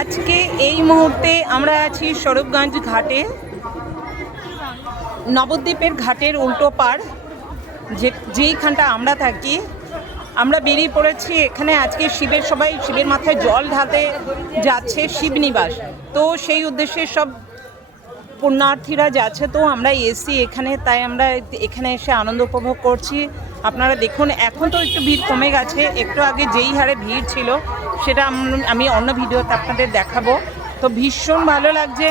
আজকে এই মুহূর্তে আমরা আছি স্বরূপগঞ্জ ঘাটে, নবদ্বীপের ঘাটের উল্টো পার, যেইখানটা আমরা থাকি। আমরা বেরিয়ে পড়েছি এখানে আজকে সবাই শিবের মাথায় জল ঢালতে যাচ্ছে, শিবনিবাস। তো সেই উদ্দেশ্যে সব পুণ্যার্থীরা যাচ্ছে, তো আমরা এসি এখানে, তাই আমরা এখানে এসে আনন্দ উপভোগ করছি। আপনারা দেখুন, এখন তো একটু ভিড় কমে গেছে, একটু আগে যেই হারে ভিড় ছিল সেটা আমি অন্য ভিডিওতে আপনাদের দেখাবো। তো ভীষণ ভালো লাগছে।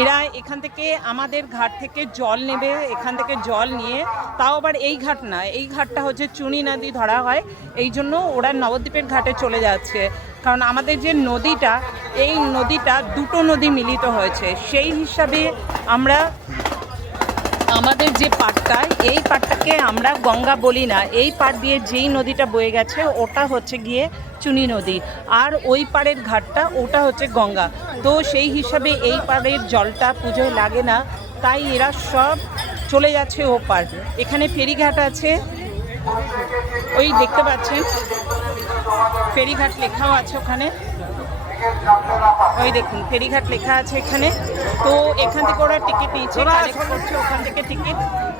এরা এখান থেকে আমাদের ঘাট থেকে জল নেবে, এখান থেকে জল নিয়ে, তাও আবার এই ঘাট না, এই ঘাটটা হচ্ছে চুনি নদী ধরা হয়, এই জন্য ওরা নবদ্বীপের ঘাটে চলে যাচ্ছে। কারণ আমাদের যে নদীটা, এই নদীটা দুটো নদী মিলিত হয়েছে, সেই হিসাবে আমরা আমাদের যে পাড়টা, এই পাড়টাকে আমরা গঙ্গা বলি না। এই পাড় দিয়ে যেই নদীটা বয়ে গেছে ওটা হচ্ছে গিয়ে চুনি নদী, আর ওই পাড়ের ঘাটটা ওটা হচ্ছে গঙ্গা। তো সেই হিসাবে এই পাড়ের জলটা পুজোয় লাগে না, তাই এরা সব চলে যাচ্ছে ও পাড়। এখানে ফেরিঘাট আছে, ওই দেখতে পাচ্ছেন ফেরিঘাট লেখাও আছে ওখানে, ওই দেখুন ফেরিঘাট লেখা আছে এখানে। তো এখান থেকে ওরা টিকিট নিচ্ছে, কালেক্ট করছে ওখান থেকে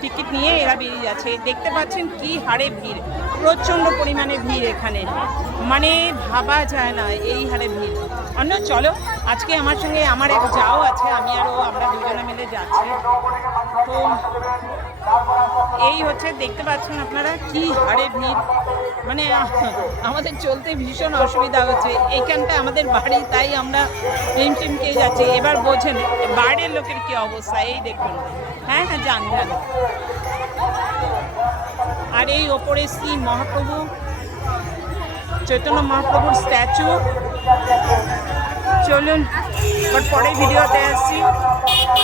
টিকিট নিয়ে এরা বেরিয়ে যাচ্ছে। দেখতে পাচ্ছেন কি হারে ভিড়, প্রচণ্ড পরিমাণে ভিড় এখানে, মানে ভাবা যায় না এই হারে ভিড়। অন্য চলো, আজকে আমার সঙ্গে আমার এক যাও আছে, আমি আর ও, আমরা দুজনে মিলে যাচ্ছি। তো এই হচ্ছে, দেখতে পাচ্ছেন আপনারা কি হারে ভিড়, মানে আমাদের চলতে ভীষণ অসুবিধা হচ্ছে। এইখানটা আমাদের বাড়ি, তাই আমরা হিমশিম খেয়ে যাচ্ছি। এবার বোঝেন বাইরের লোকের কি অবস্থা, এই দেখুন। হ্যাঁ হ্যাঁ, যান। আর এই ওপরে শ্রী মহাপ্রভু চৈতন্য মহাপ্রভুর স্ট্যাচু। চলুন, পরের ভিডিওতে আসছি।